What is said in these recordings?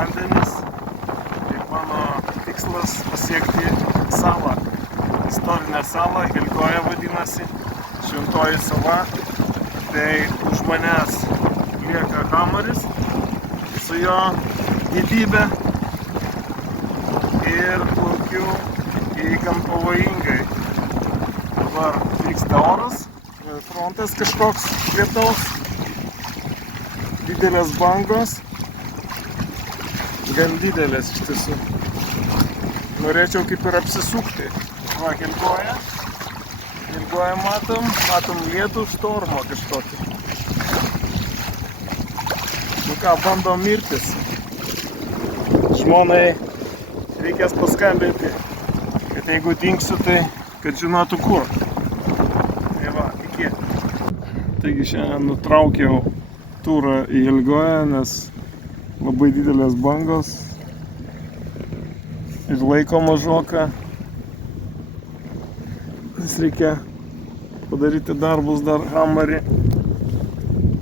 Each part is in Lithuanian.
vandenis. Tai mano tikslas pasiekti salą, istorinę salą, Helgoja vadinasi, Šventoji sala. Tai už manęs lieka Hamaris su jo didybė ir plaukiu į gan pavojingai. Dabar vyksta oras, frontas kažkoks lietaus, didelės bangos, gan didelės iš tiesų. Norėčiau kaip ir apsisukti. Va, Helgoja matom lietų štormą kažkokį. Nu ką, bandom mirtis. Žmonai reikės paskambinti, kad jeigu dingsiu, tai kad žinotų kur. Tai va, iki. Taigi šiandien nutraukiau turą į Helgoją, nes labai didelės bangos ir laiko mažoka. Nes reikia padaryti darbus dar Hamarį.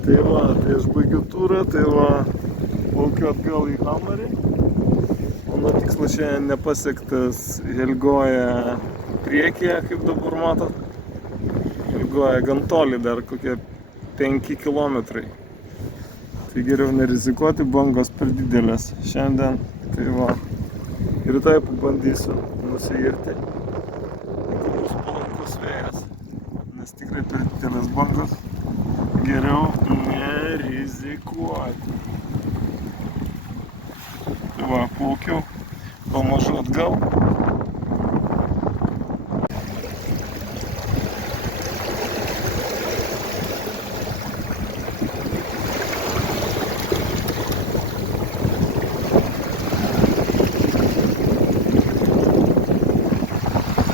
Tai va, tai aš baigiu turą, tai va, plaukiu atgal į Hamarį. Mano tikslas šiandien nepasiektas Helgoja priekyje, kaip dabar matot. Helgoja gan toli, dar kokie 5 kilometrai. Tai geriau nerizikuoti, bangos per didelės šiandien. Tai va, rytoj pabandysiu nusiirti. Jeigu bus palankus vėjas, nes tikrai per didelės bangos. Geriau nerizikuoti. Tai va, plaukiu pamažu atgal.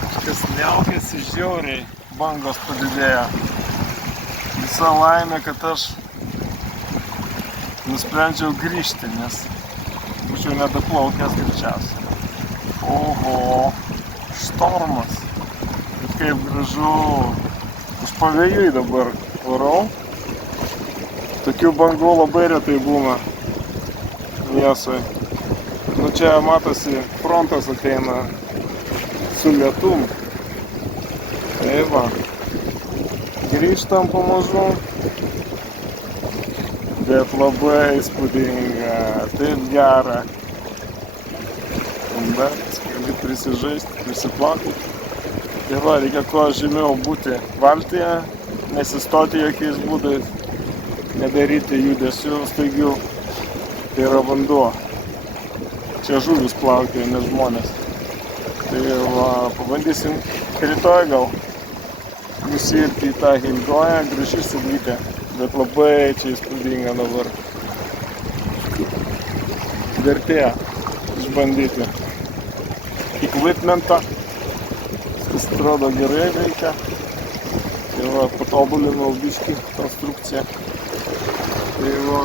Kažkas niaukiasi žiauriai, bangos padidėjo. Visa laimė, kad aš nusprendžiau grįžti, nes būčiau nedaplaukęs greičiausiai. Oho, štormas. Bet kaip gražu. Aš pavėjui dabar varau. Tokių bangų labai retai būna Mėsoj. Nu čia matosi, frontas ateina su lietum. Tai va. Grįžtam pamažu, bet labai įspūdinga, taip gera. Bet gali prisižaisti, prisiplakti. Tai va, reikia kuo žemiau būti valtyje, nesistoti jokiais būdais, nedaryti judesių staigių. Tai yra vanduo. Čia žuvis plaukioja, ne žmonės. Tai va, pabandysim rytoj gal nusirti į tą Helgoją, graži salytė, bet labai čia įspūdinga dabar. Vertė išbandyti. Equipmentą. Viskas atrodo gerai veikia. Tai va, patobulinau biškį konstrukciją. Tai va,